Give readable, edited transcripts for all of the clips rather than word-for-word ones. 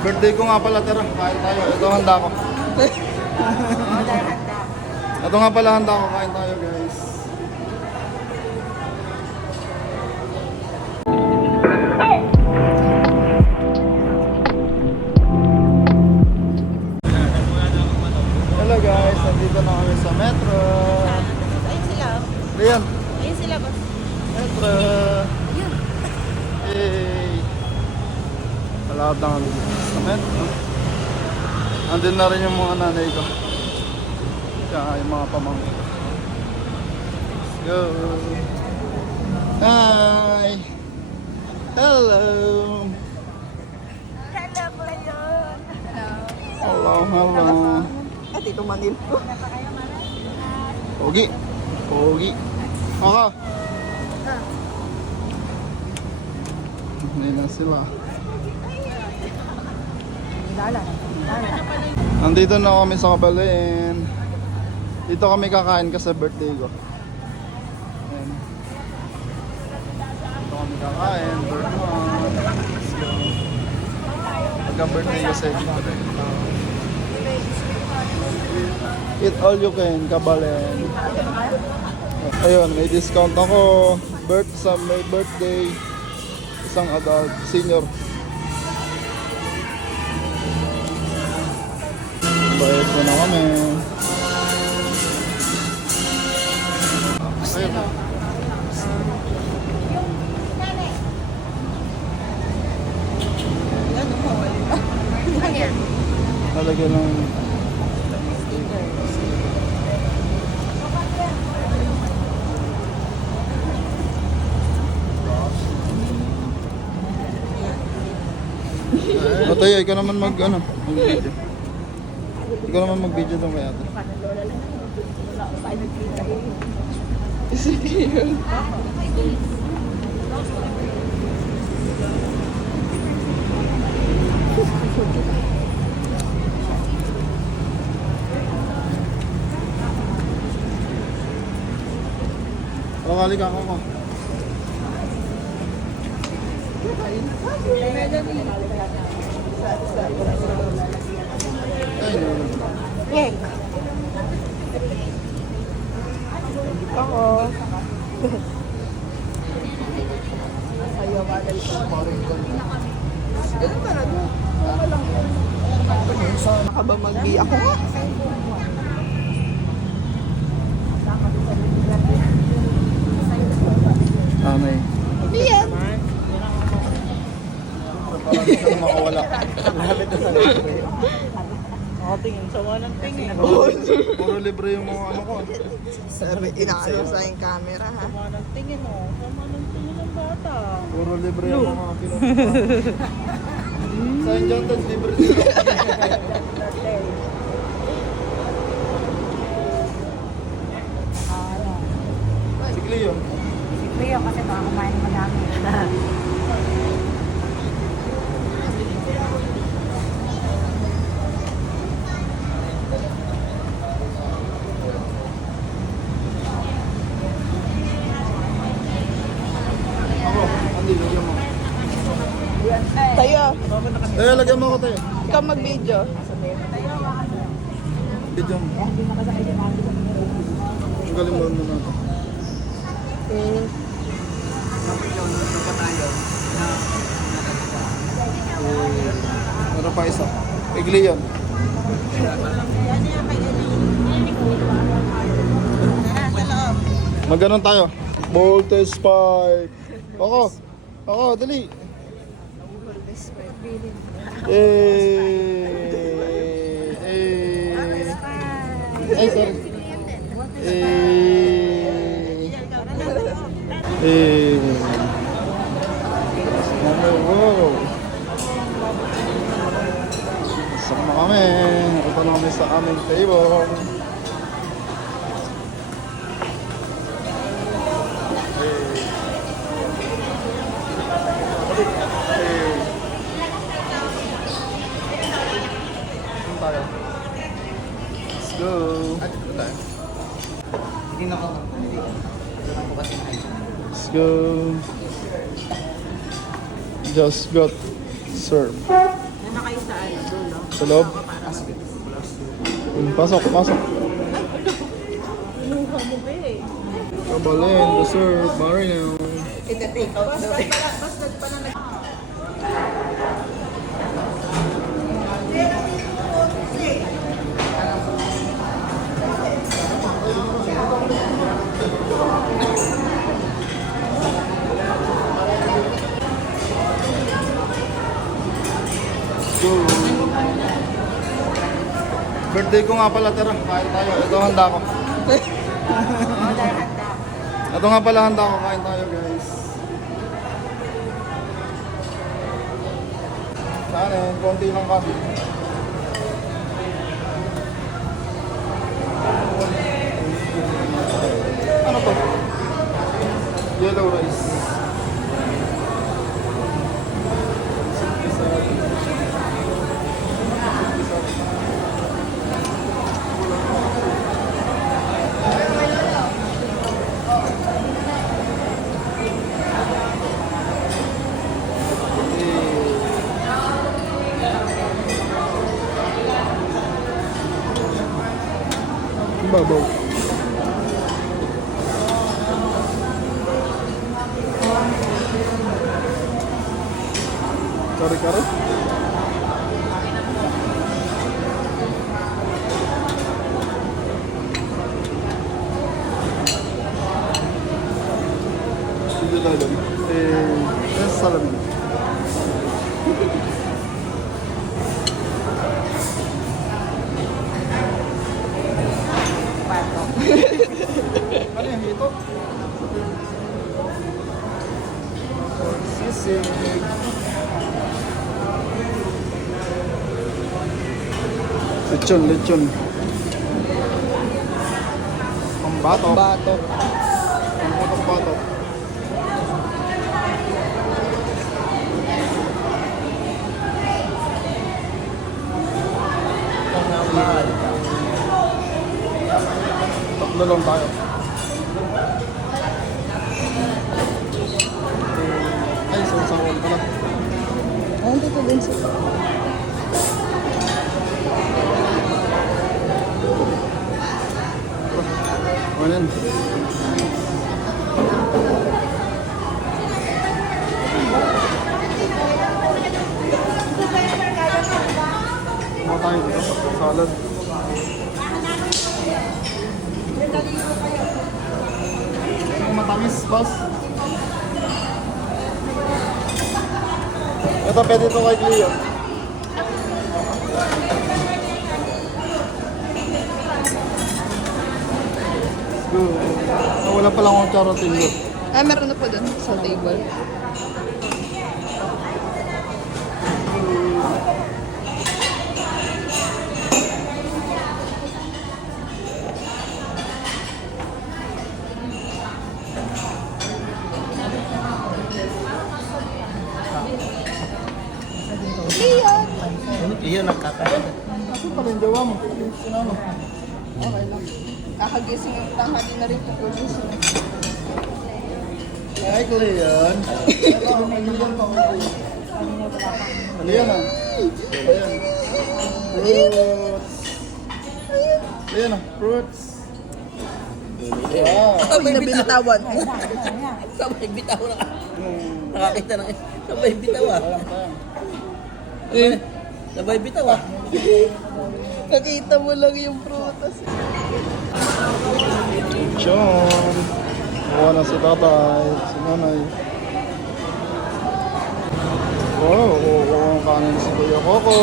Birthday ko nga pala, tara. Kain tayo. Ito handa ko. Ito nga pala handa ko. Kain tayo, guys. Hello guys, nandito na kami sa metro. Ayun sila. Ayan, Ayun sila ba? metro. Hey. Malapit na kami sa metro. Andun na rin yung mga nanay ko. Tsaka yung mga pamangkin ko. Let's go. Hi. Hello. Hello po yun. Hello, hello. At ito manil ko. Pogi. Pogi. Ako. Hindi na sila. Lala. Nandito na kami sa Kabalin. Dito kami kakain kasi birthday ko. Ayan. Dito kami kakain. Birthday. Let's go. Pagka-birthday kasi dito rin. Eat all you can, Kabalin. Ayun, may discount ako. Sa may birthday. Isang adult, senior. Bayad ko na kami. Ayun. Talaga ng Tayo, ikaw naman mag-video. Ikaw naman mag-video doon kay ate. Kali ka ako. Yek. Ako. Ayaw madal ko. Ganun talaga. Ano lang yan. Nakaba mag-bi ako nga. Anay. Hindi yan. Parang isang makawala. Ako tingin. Sama ng tingin. Puro libre yung mga ano ko. Sabi, inaano sa yung camera ha. Sama ng tingin o. Sama ng tingin ng bata. Puro libre yung mga pinuha. Sa Enchanted, libre dito. Si Cleo. Leo kasi baka kumain naman namin. Ako, Andy, lagyan mo. Tayo. Tayo, lagyan mo ako tayo. Ikaw mag-video. Video mo. Ang galing mo na ito. Meron pa isa. Igli yan. Magganon tayo. Voltage spike. Ako. Ako, dali. Ay, sorry. Wow. Sama kami. Ito na kami sa aming table. Tayo. Let's go. Hindi na ako. Ito na po kasi na Let's go. Just got served. Na nakaisa. Sa loob. Pasok, pasok. Kinuha mo ba eh. Kabalin, dessert, marinaw. Ita-take out daw eh. Basta pa na nag... Go. Birthday ko nga pala, tara. Kain tayo. Ito handa ko. Ito nga pala handa ko. Kain tayo, guys. Kanin, konti lang kasi. Ano to? Yellow rice. Babaw. Kare-kare. Sige tayo. Salamin. Ano yung hito? Sisig. Lechon, lechon. Ang batok. Batok. Ang batok batok. Tatlo lang tayo. Ay, sausawan pala. Ay, dito din siya. Ayan. Mga tayo dito. Salad. Ang matamis, boss. Ito, pwede ito kay Cleo. Let's go. Oh, wala palang akong charotin yun. Ah, meron na po dun sa table. Leon! Iyon, nagkataon. Kasi pala yung jawa mo. Sinano? Okay lang. Nakagising yung tanghali na rin po gising. Ay, Leon. Ito, may Leon pa. Leon ah. Ayan. Fruits. Ayan ah, fruits. Wow. Sabay binatawan. Sabay bitaw na. Nakakita na. Sabay bitaw ah. Walang tayang. Sabay bitaw ah. Nakita mo lang yung prutas. John. Kuha na si tatay, si nanay. Oh, kuha ang kanin si Kuya Coco.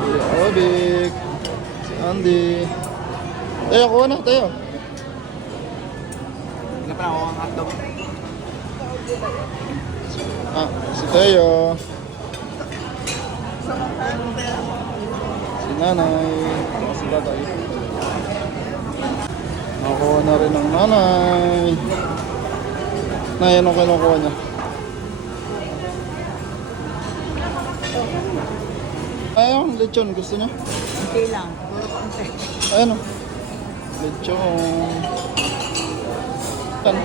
Kuya Obik. Si Andy. Tayo, kuha na, tayo. Hindi pa ako ang hotdog. Ah, si Teo. Si nanay. Si tatay. Nakuha na rin ng nanay. Nay, anong kinukuha niya? Ayun, lechon. Gusto niya? Okay lang. Puro konti. Ayun o. Lechon. Yan.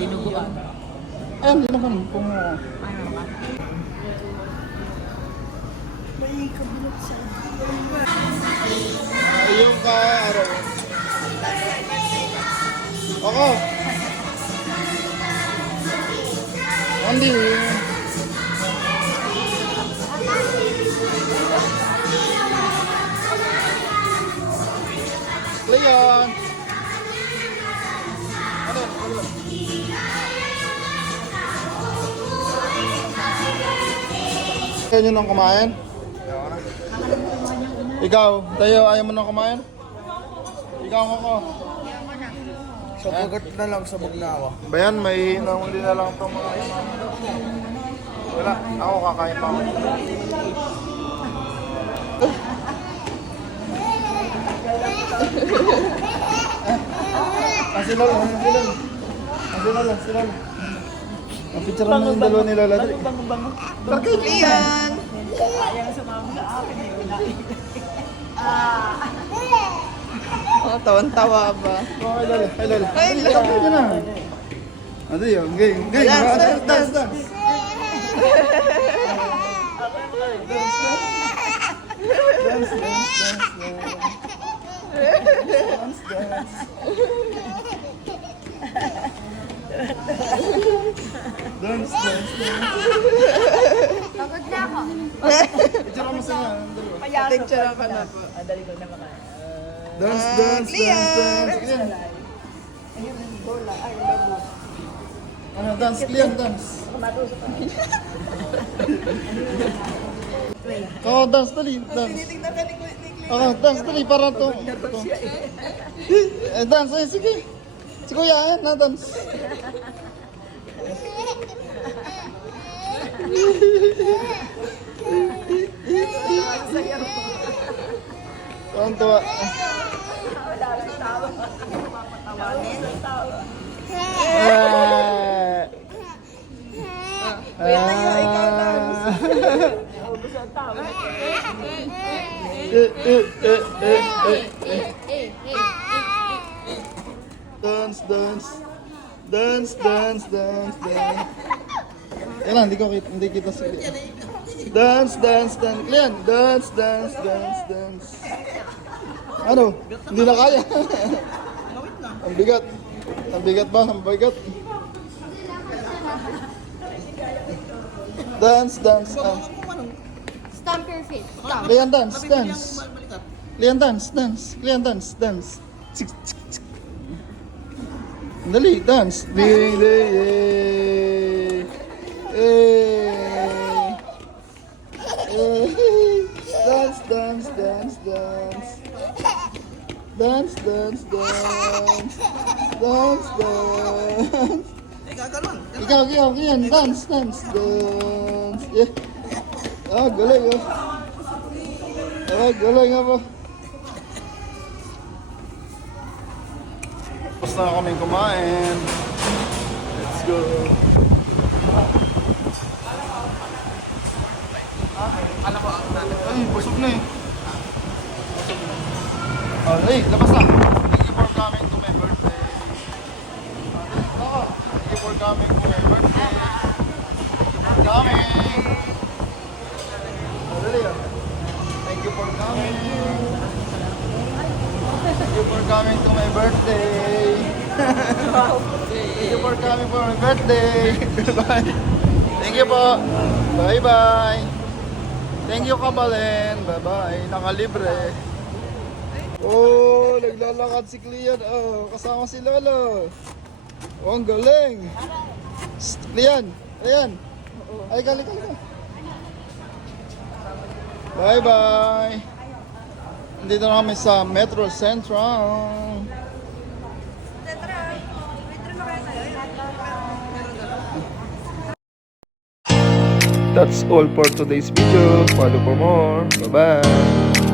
Dinuguan. Ayun, hindi naman. Kung ayun ka, araw. Ako. Hindi. Leon. Ano? Ayaw nyo nang kumain? Ikaw, tayo, ayaw mo nang kumain? Ikaw ako. Sabagat na lang, sabog na ako. Bayan, may nahuli na lang itong mga wala, ako kakain pa ako. Asi Lola, sila. Ang picture na yung dalawa ni Lola. Bakit Leon? Oh, tawan-tawa ba? Oh, kay Lola. Kay Lola. Ikaw pwede na. Ano yun? Game. Dance. Dance. Pagod na ako. Picture mo sa nga. Picture ako na po. Dali ko na mga. Dance. Clean. Ano, dance, clean, dance. Oh, dance, dali, dance. Tinitingnan ka ni Kuya. Oh, dance, dali, para to. Dance, sige. Si Kuya, na-dance. Tuwa. Kuya tayo, ikaw dance. Dance. Yan lang, hindi kita sige. Dance. Clean. Dance. Ano? Hindi na kaya. Ang bigat. Ang bigat ba? Ang bigat. Dance. Stomp your feet. Stomp. Clean dance. Clean dance. Dali, dance. Ding. Dance. Ikaw, yan. Dance. Yeah. Ah, galing oh. Galing ako. Tapos na kami kumain. Let's go. Ay, busog na eh. Ay, labas na. Thank you for coming to for coming for my birthday. Coming. Really? Thank you for coming. Thank you for coming to my birthday. Thank you for coming for my birthday. Bye. Thank you po. Bye-bye. Thank you, Kabalen. Bye-bye. Nakalibre. Oh, naglalakad si Clean. Oh, kasama si Lolo. Oh, ang galing. Shh, Clean. Ayan. Ay, galing. Bye-bye. Nandito na kami sa Metro Central. That's all for today's video. Follow for more. Bye-bye.